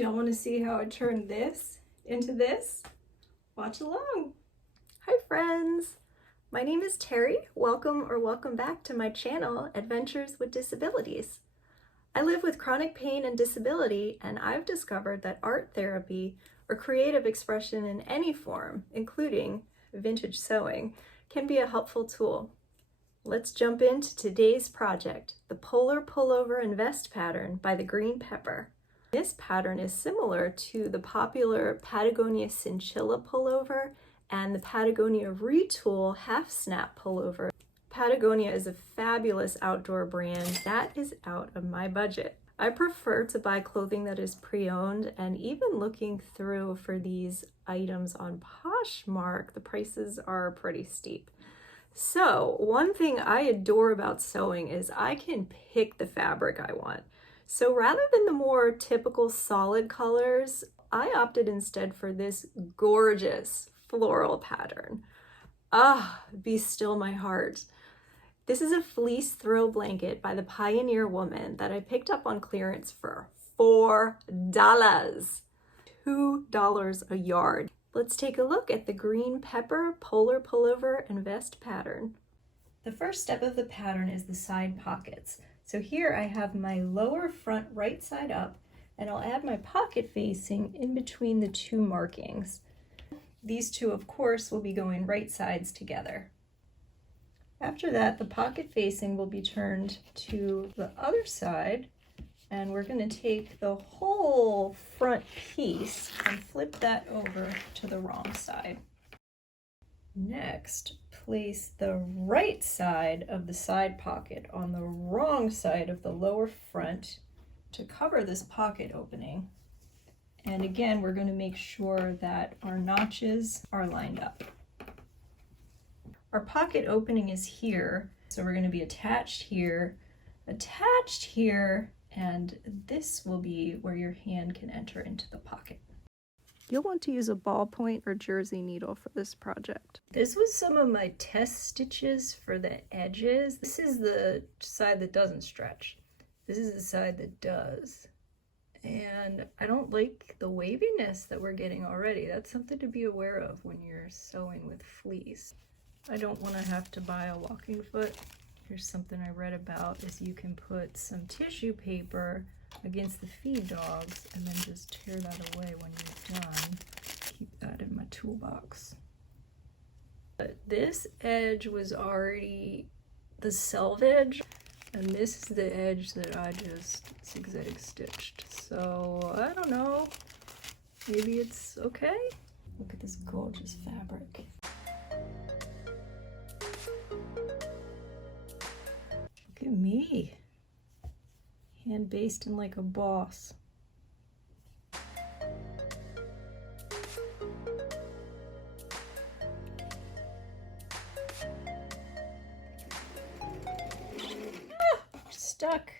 Y'all want to see how I turned this into this? Watch along. Hi friends, my name is Terry. Welcome back to my channel, Adventures with Disabilities. I live with chronic pain and disability, and I've discovered that art therapy or creative expression in any form, including vintage sewing, can be a helpful tool. Let's jump into today's project, the Polar Pullover and Vest pattern by the Green Pepper. This pattern is similar to the popular Patagonia Synchilla pullover and the Patagonia Retool half snap pullover. Patagonia is a fabulous outdoor brand that is out of my budget. I prefer to buy clothing that is pre-owned, and even looking through for these items on Poshmark, the prices are pretty steep. So one thing I adore about sewing is I can pick the fabric I want. So rather than the more typical solid colors, I opted instead for this gorgeous floral pattern. Ah, be still my heart. This is a fleece throw blanket by the Pioneer Woman that I picked up on clearance for $4. $2 a yard. Let's take a look at the Green Pepper Polar Pullover and Vest pattern. The first step of the pattern is the side pockets. So here I have my lower front right side up, and I'll add my pocket facing in between the two markings. These two, of course, will be going right sides together. After that, the pocket facing will be turned to the other side, and we're going to take the whole front piece and flip that over to the wrong side. Next, place the right side of the side pocket on the wrong side of the lower front to cover this pocket opening. And again, we're going to make sure that our notches are lined up. Our pocket opening is here, so we're going to be attached here, and this will be where your hand can enter into the pocket. You'll want to use a ballpoint or jersey needle for this project. This was some of my test stitches for the edges. This is the side that doesn't stretch. This is the side that does. And I don't like the waviness that we're getting already. That's something to be aware of when you're sewing with fleece. I don't want to have to buy a walking foot. Here's something I read about, is you can put some tissue paper against the feed dogs and then just tear that away when you're done. Keep that in my toolbox. But this edge was already the selvage, and this is the edge that I just zigzag stitched. So I don't know, maybe it's okay. Look at this gorgeous fabric. Look at me, hand basting like a boss. Stuck.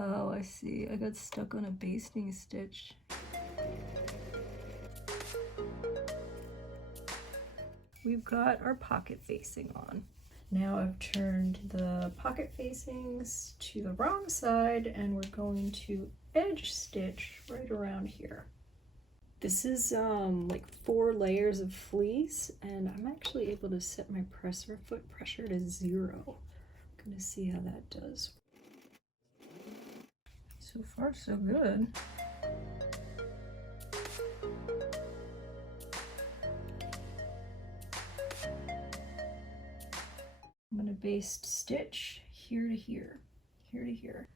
Oh, I see. I got stuck on a basting stitch. We've got our pocket facing on. Now I've turned the pocket facings to the wrong side, and we're going to edge stitch right around here. This is like 4 layers of fleece, and I'm actually able to set my foot pressure to 0. I'm gonna see how that does. So far, so good. I'm going to baste stitch here to here, here to here.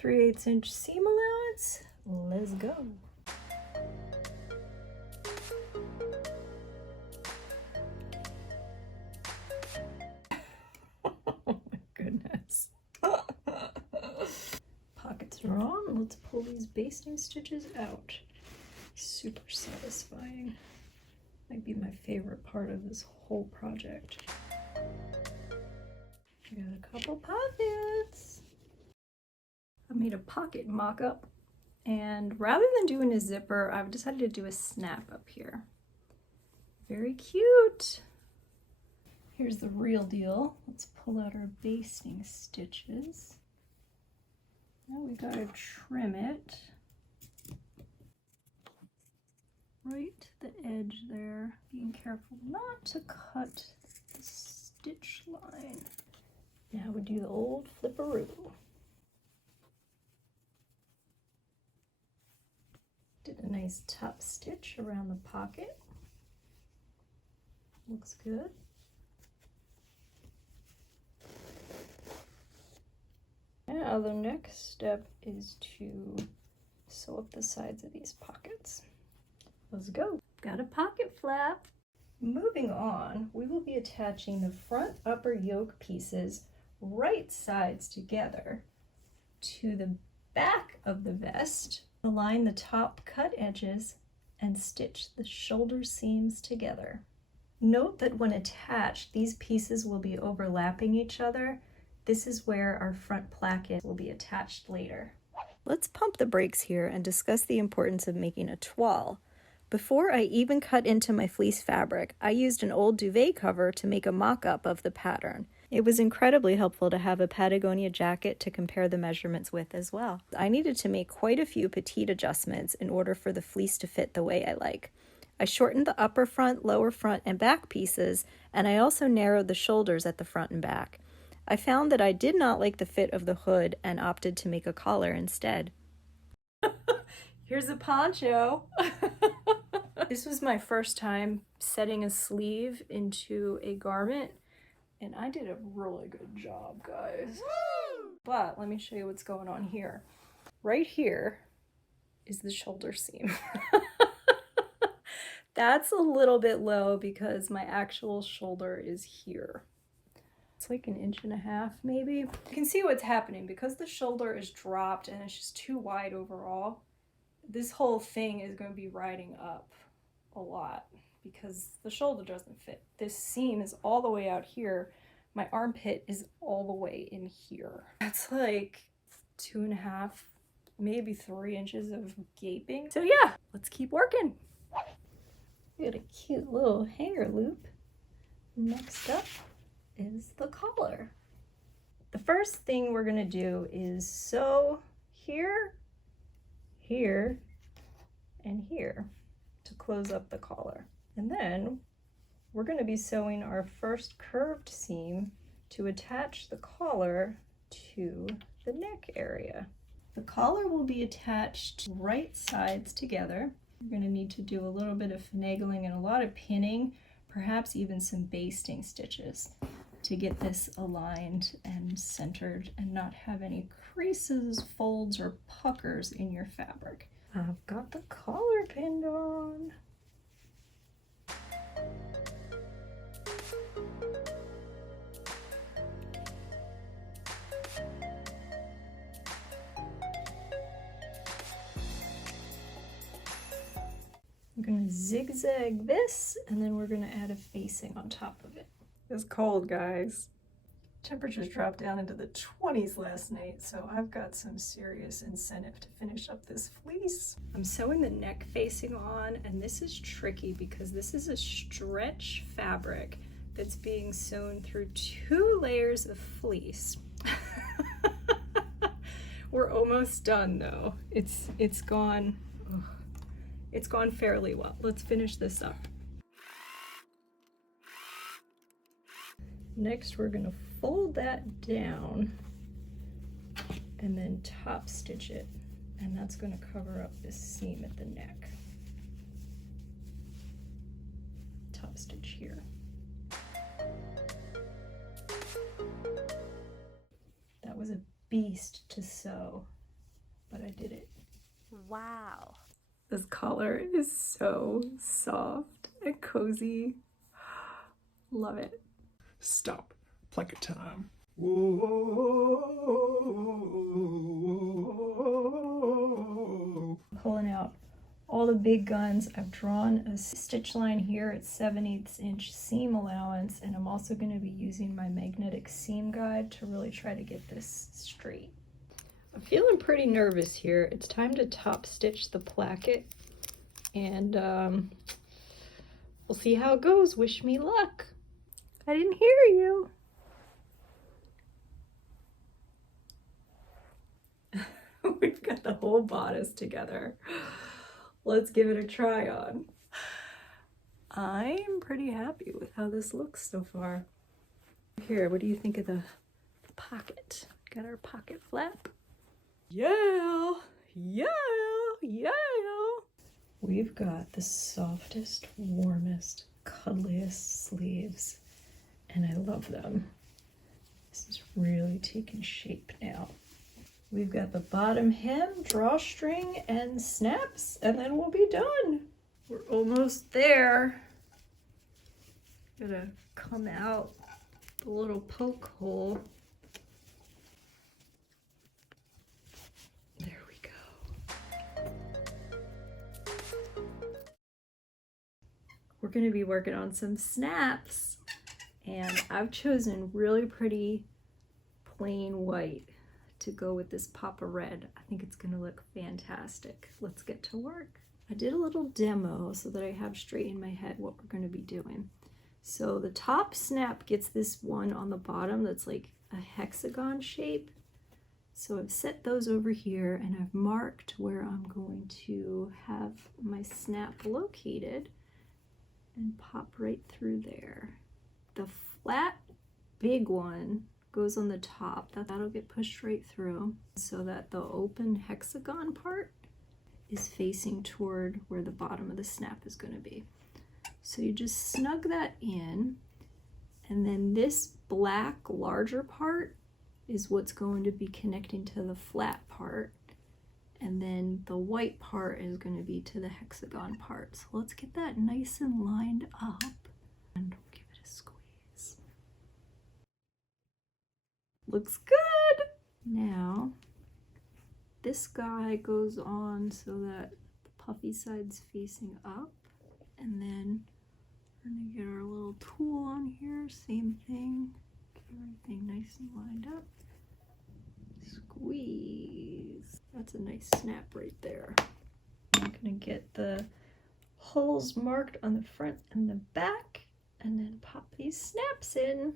3/8 inch seam allowance. Let's go. Oh my goodness. Pockets are on. Let's pull these basting stitches out. Super satisfying. Might be my favorite part of this whole project. I got a couple pockets. I made a pocket mock-up, and rather than doing a zipper, I've decided to do a snap up here. Very cute. Here's the real deal. Let's pull out our basting stitches. Now we gotta trim it. right to the edge there, being careful not to cut the stitch line. Now we do the old flipperoo. Did a nice top stitch around the pocket. Looks good. Now the next step is to sew up the sides of these pockets. Let's go. Got a pocket flap. Moving on, we will be attaching the front upper yoke pieces right sides together to the back of the vest. Align the top cut edges and stitch the shoulder seams together. Note that when attached, these pieces will be overlapping each other. This is where our front placket will be attached later. Let's pump the brakes here and discuss the importance of making a toile. Before I even cut into my fleece fabric, I used an old duvet cover to make a mock-up of the pattern. It was incredibly helpful to have a Patagonia jacket to compare the measurements with as well. I needed to make quite a few petite adjustments in order for the fleece to fit the way I like. I shortened the upper front, lower front, and back pieces, and I also narrowed the shoulders at the front and back. I found that I did not like the fit of the hood and opted to make a collar instead. Here's a poncho. This was my first time setting a sleeve into a garment, and I did a really good job, guys. But let me show you what's going on here. Right here is the shoulder seam. That's a little bit low because my actual shoulder is here. It's like 1.5 inches maybe. You can see what's happening because the shoulder is dropped and it's just too wide overall. This whole thing is going to be riding up a lot because the shoulder doesn't fit. This seam is all the way out here. My armpit is all the way in here. That's like 2.5, maybe 3 inches of gaping. So yeah, let's keep working. We got a cute little hanger loop. Next up is the collar. The first thing we're gonna do is sew here, here, and here to close up the collar. And then we're gonna be sewing our first curved seam to attach the collar to the neck area. The collar will be attached right sides together. You're going to need to do a little bit of finagling and a lot of pinning, perhaps even some basting stitches to get this aligned and centered and not have any creases, folds, or puckers in your fabric. I've got the collar pinned on. I'm going to zigzag this, and then we're going to add a facing on top of it. It's cold, guys. Temperatures dropped down into the 20s last night, so I've got some serious incentive to finish up this fleece. I'm sewing the neck facing on, and this is tricky because this is a stretch fabric that's being sewn through 2 layers of fleece. We're almost done though. It's gone. Ugh. It's gone fairly well. Let's finish this up. Next, we're gonna fold that down and then top stitch it. And that's gonna cover up this seam at the neck. Top stitch here. That was a beast to sew, but I did it. Wow. This collar is so soft and cozy. Love it. Stop. Placket time. Pulling out all the big guns. I've drawn a stitch line here at 7/8 inch seam allowance, and I'm also going to be using my magnetic seam guide to really try to get this straight. I'm feeling pretty nervous here. It's time to top stitch the placket, and we'll see how it goes. Wish me luck. I didn't hear you. We've got the whole bodice together. Let's give it a try on. I'm pretty happy with how this looks so far. Here, what do you think of the pocket? Got our pocket flap. Yeah, yeah, yeah. We've got the softest, warmest, cuddliest sleeves, and I love them. This is really taking shape now. We've got the bottom hem, drawstring, and snaps, and then we'll be done. We're almost there. Gotta come out the little poke hole. There we go. We're gonna be working on some snaps, and I've chosen really pretty plain white to go with this pop of red. I think it's gonna look fantastic. Let's get to work. I did a little demo so that I have straight in my head what we're gonna be doing. So the top snap gets this one on the bottom that's like a hexagon shape. So I've set those over here and I've marked where I'm going to have my snap located and pop right through there. The flat big one goes on the top. That'll get pushed right through so that the open hexagon part is facing toward where the bottom of the snap is going to be. So you just snug that in, and then this black larger part is what's going to be connecting to the flat part, and then the white part is going to be to the hexagon part. So let's get that nice and lined up and give it a squeeze. Looks good. Now this guy goes on so that the puffy side's facing up, and then we're gonna get our little tool on here, same thing, get everything nice and lined up. Squeeze. That's a nice snap right there. I'm gonna get the holes marked on the front and the back, and then pop these snaps in.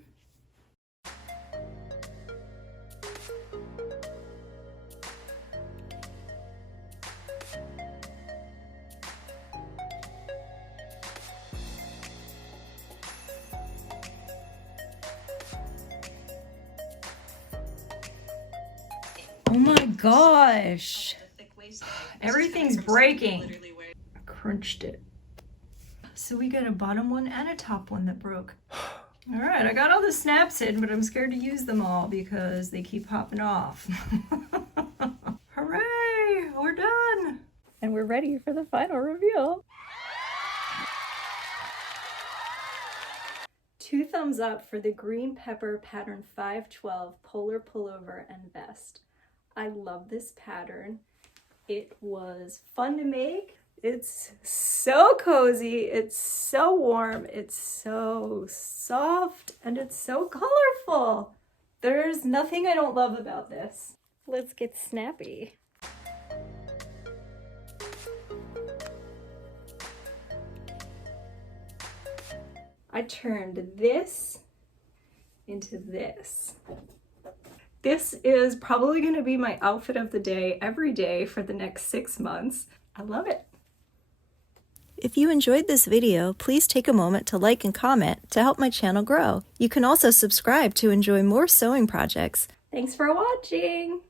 Oh my gosh, everything's breaking. I crunched it. So we got a bottom one and a top one that broke. All right, I got all the snaps in, but I'm scared to use them all because they keep popping off. Hooray, we're done. And we're ready for the final reveal. 2 thumbs up for the green pepper pattern 512 polar pullover and vest. I love this pattern. It was fun to make. It's so cozy, it's so warm, it's so soft, and it's so colorful. There's nothing I don't love about this. Let's get snappy. I turned this into this. This is probably going to be my outfit of the day every day for the next 6 months. I love it. If you enjoyed this video, please take a moment to like and comment to help my channel grow. You can also subscribe to enjoy more sewing projects. Thanks for watching.